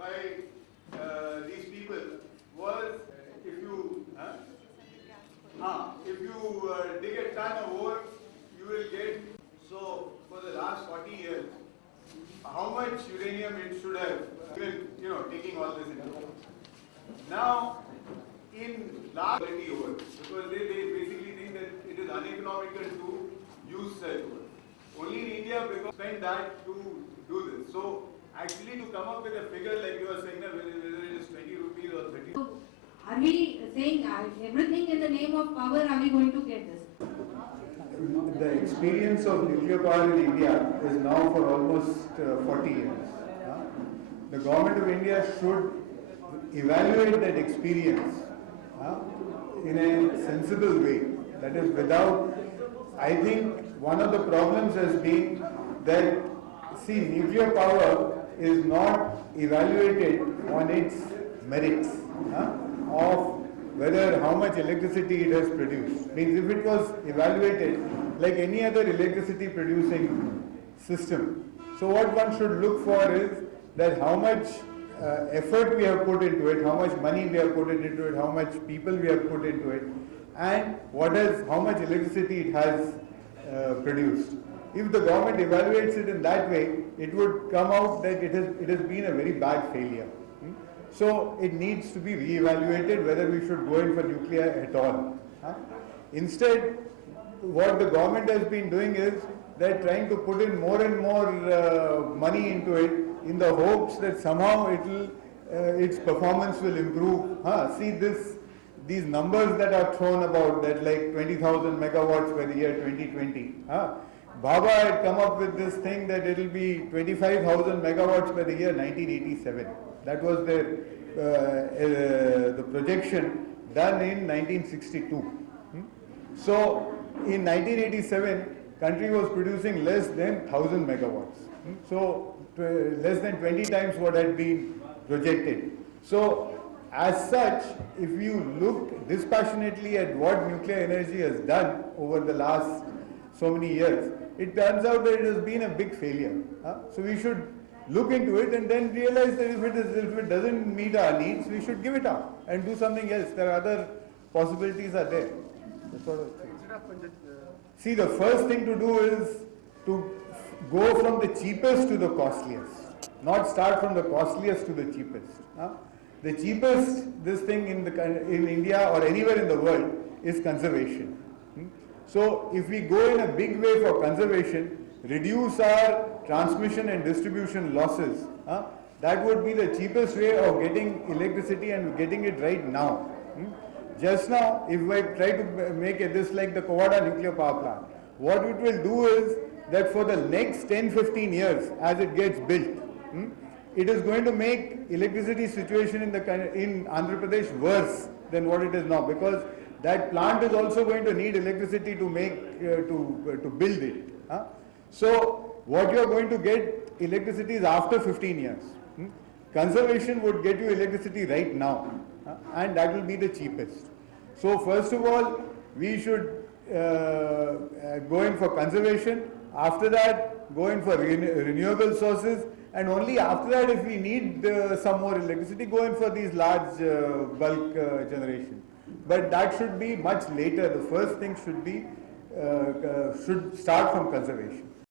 by these people was if you dig a ton of ore, you will get. So for the last 40 years, how much uranium it should have, taking all this into account. Now, in large quality ore, because they basically think that it is uneconomical to use such ore. Only in India, because spend that to do this. So actually, to come up with a figure like you are saying, whether it is 20 rupees or 30. So are we saying everything in the name of power? Are we going to get this? The experience of nuclear power in India is now for almost 40 years. The government of India should evaluate that experience in a sensible way. That is, without, I think one of the problems has been that, see, nuclear power is not evaluated on its merits of whether how much electricity it has produced. Means if it was evaluated like any other electricity producing system, so what one should look for is that how much effort we have put into it, how much money we have put into it, how much people we have put into it, and how much electricity it has produced. If the government evaluates it in that way, it would come out that it has been a very bad failure. So it needs to be re-evaluated whether we should go in for nuclear at all. Instead, what the government has been doing is they're trying to put in more and more money into it in the hopes that somehow its performance will improve. See these numbers that are thrown about, that like 20,000 megawatts by the year 2020. Bhabha had come up with this thing that it will be 25,000 megawatts by the year 1987. That was the projection done in 1962. So in 1987, country was producing less than 1,000 megawatts. So less than 20 times what had been projected. So as such, if you look dispassionately at what nuclear energy has done over the last so many years, it turns out that it has been a big failure. So we should look into it and then realize that if it doesn't meet our needs, we should give it up and do something else. There are other possibilities are there. That's what I think. See, the first thing to do is to go from the cheapest to the costliest, not start from the costliest to the cheapest. The cheapest, this thing in India or anywhere in the world, is conservation. So if we go in a big way for conservation, reduce our transmission and distribution losses, that would be the cheapest way of getting electricity and getting it right now. Just now, if I try to make this like the Kovada nuclear power plant, what it will do is that for the next 10-15 years, as it gets built, it is going to make electricity situation in Andhra Pradesh worse than what it is now, because that plant is also going to need electricity to make to build it. So what you are going to get electricity is after 15 years. Conservation would get you electricity right now, and that will be the cheapest. So first of all, we should go in for conservation. After that, go in for renewable sources, and only after that, if we need some more electricity, go in for these large bulk generation. But that should be much later. The first thing should be should start from conservation.